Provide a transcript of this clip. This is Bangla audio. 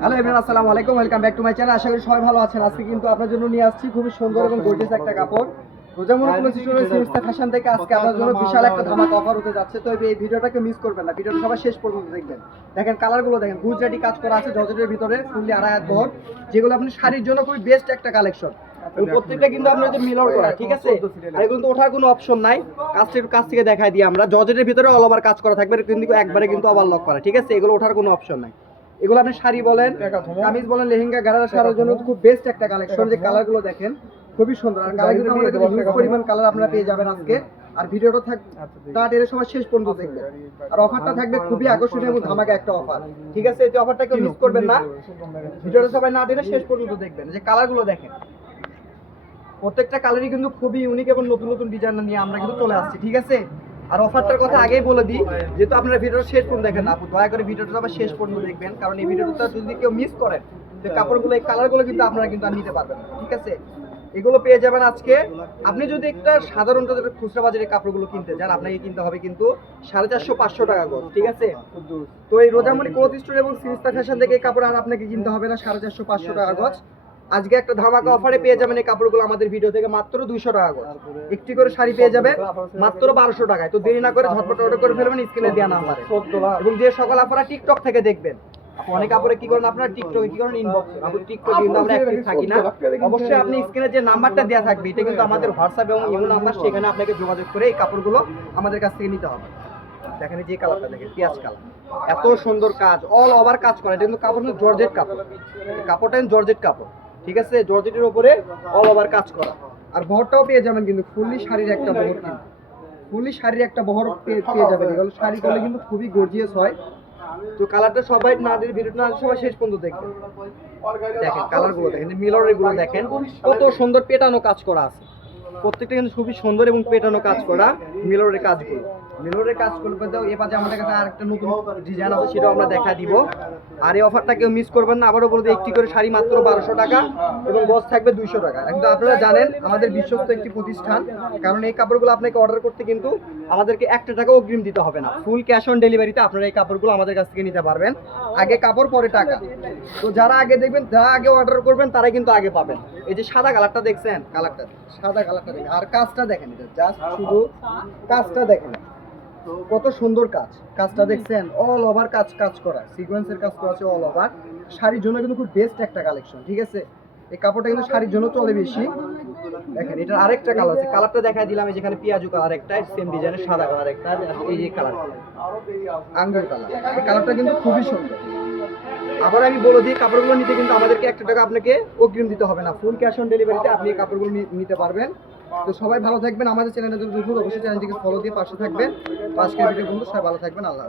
হ্যালো এভরিওয়ান আসসালামু আলাইকুম welcome back to my channel আশা করি সবাই ভালো আছেন। আজকে কিন্তু আপনার জন্য নিয়ে আসছি খুবই সুন্দর এবং একটা কাপড়। সিমিস্তা ফ্যাশন থেকে আজকে আপনার জন্য বিশাল একটা ধামাকা অফার হতে যাচ্ছে। তো এই ভিডিওটাকে মিস করবেন না। ভিডিওটা সবাই শেষ পর্যন্ত দেখবেন। দেখেন কালারগুলো দেখেন, গুজরাটি কাজ করা আছে জর্জেটের ভিতরে ফুললি আড়াই হাত বহর যেগুলো আপনি শাড়ির জন্য খুবই বেস্ট একটা কালেকশন প্রত্যেকটা কিন্তু আপনার যে মিলর করা, ঠিক আছে? আর এগুলো তো ওঠার কোনো অপশন নাই। কাজটা একটু কাছ থেকে দেখাই দিই আমরা। জর্জেটের ভিতরে অল ওভার কাজ করা থাকবে, কিন্তু একবারে কিন্তু আবার লক করা, ঠিক আছে? এগুলো ওঠার কোনো অপশন নাই। এগুলো আপনি শাড়ি বলেন কামিজ বলেন। লেহেঙ্গা গাড়ারা সারার জন্য খুব বেস্ট একটা কালেকশন যে কালারগুলো দেখেন খুবই সুন্দর। আর কালার কিন্তু আমাদের কাছে huge পরিমাণ কালার আপনারা পেয়ে যাবেন আজকে। আর ভিডিওটা থাক স্টার্ট এর সময় শেষ পর্যন্ত দেখবেন। আর অফারটা থাকবে খুবই আকর্ষণীয় এবং ধামাকা একটা অফার ঠিক আছে? এই অফারটা কেউ মিস করবেন না। ভিডিওটা সবাই না দিলে শেষ পর্যন্ত দেখবেন। যে কালারগুলো দেখেন। প্রত্যেকটা কালারই কিন্তু খুবই ইউনিক এবং নতুন নতুন ডিজাইন নিয়ে আমরা কিন্তু চলে আসছি। ঠিক আছে? আর অফারটার কথা আগেই বলে দিই, যেহেতু আপনারা শেষ পর্যন্ত দেখেন আপু, দয়া করে ভিডিওটা সবাই শেষ পর্যন্ত দেখবেন, কারণ এই ভিডিওটা যদি কেউ মিস করেন তো কাপড়গুলো, এই কালারগুলো কিন্তু আপনারা কিন্তু আর নিতে পারবেন ঠিক আছে? এগুলো পেয়ে যাবেন আজকে। আপনি যদি একটা সাধারণ খুচরা বাজারে কাপড়গুলো কিনতে চান আপনাকে কিনতে হবে কিন্তু সাড়ে চারশো, পাঁচশো টাকা গজ, ঠিক আছে? তো এই রোজামণি ক্লোথ স্টোর এবং সিমিস্তা ফ্যাশন থেকে কাপড় আর আপনাকে কিনতে হবে না, সাড়ে চারশো, পাঁচশো টাকা গজ। আজকে একটা ধামাকা অফারে পেয়ে যাবেন এই কাপড়গুলো আমাদের ভিডিও থেকে মাত্র দুইশো টাকা করে। একটি করে শাড়ি পেয়ে যাবেন মাত্র বারোশো টাকায়। তো দেরি না করে ঝটপট অর্ডার করে ফেলবেন স্ক্রিনে দেওয়া নাম্বারে এবং যে সকল আপনারা টিকটক থেকে দেখবেন অনেক কাপড়ে কি করেন, আপনারা টিকটকে কি করেন ইনবক্স আপু কিন্তু আমরা অ্যাক্টিভ থাকি না। অবশ্যই আপনি স্ক্রিনে যে নাম্বারটা দেওয়া থাকবে, এটা কিন্তু আমাদের হোয়াটসঅ্যাপ এবং ইমো নাম্বার সেখানে আপনাকে যোগাযোগ করে এই কাপড়গুলো আমাদের কাছ থেকে নিতে হবে। দেখেন যে কালারটা দেখেন, পিঁয়াজ কালার এত সুন্দর কাজ অল ওভার কাজ করা, এটা কিন্তু কাপড় জর্জেট কাপড়। কাপড়টা জর্জেট কাপড়। ঠিক আছে? জর্জেটের উপরে অল ওভার কাজ করা। আর বহরটাও পেয়ে যাবেন কিন্তু ফুললি শাড়ির একটা বহর কিন্তু। ফুললি শাড়ির একটা বহর পেয়ে যাবেন। এগুলো শাড়ি করলে কিন্তু খুবই গর্জিয়াস হয়। তো কালারটা সবাই না দিলে ভিডিওটা না, সবাই শেষ পর্যন্ত দেখবেন দেখেন কালারগুলো দেখেন মিলরের দেখেন। কত সুন্দর পেটানো কাজ করা আছে। প্রত্যেকটা কিন্তু খুবই সুন্দর এবং পেটানো কাজ করা মিলরের কাজগুলো। মিলরের কাজ করবে তো এবার আমাদের কাছে আরেকটা নতুন ডিজাইন আছে, সেটাও আমরা দেখা দিব। আর এই অফারটা কেউ মিস করবেন না, আবারও বলতে একটি করে শাড়ি মাত্র বারোশো টাকা এবং গজ থাকবে দুইশো টাকা। কিন্তু আপনারা জানেন, আমাদের বিশ্বস্ত একটি প্রতিষ্ঠান, কারণ এই কাপড়গুলো আপনাকে অর্ডার করতে কিন্তু আমাদেরকে একটা টাকা অগ্রিম দিতে হবে না। ফুল ক্যাশ অন ডেলিভারিতে আপনারা এই কাপড়গুলো আমাদের কাছ থেকে নিতে পারবেন। আগে কাপড়, পরে টাকা। তো যারা আগে দেখবেন, যারা আগে অর্ডার করবেন, তারাই কিন্তু আগে পাবেন। এই যে সাদা কালারটা দেখছেন কালারটা সাদা কালারটা আর কাজটা দেখেন এটা জাস্ট শুধু কাজটা দেখেন। কত সুন্দর কাজ। কাজটা দেখছেন অল ওভার কাজ কাজ করা। সিকোয়েন্সের কাজ করা আছে অল ওভার শাড়ির জন্য কিন্তু খুব বেস্ট একটা কালেকশন ঠিক আছে? এই কাপড়টা কিন্তু শাড়ির জন্য চলে বেশি। দেখেন, এটার আরেকটা কালার আছে। কালারটা দেখাই দিলাম, এই যেখানে পেঁয়াজু কালার একটা সেম ডিজাইনের সাদা কালার একটা, এই যে কালার আঙ্গুর কালার এই কালারটা কিন্তু খুবই সুন্দর। আবার আমি বলে দিই, কাপড়গুলো নিতে কিন্তু আমাদেরকে একটা টাকা আপনাকে অগ্রিম দিতে হবে না। ফুল ক্যাশ অন ডেলিভারিতে আপনি কাপড়গুলো নিতে পারবেন। তো সবাই ভালো থাকবেন, আমাদের চ্যানেলের জন্য অবশ্যই চ্যানেলটিকে ফলো দিয়ে পাশে থাকবেন। পাঁচ ভিডিও বন্ধু সবাই ভালো থাকবেন, আল্লাহ।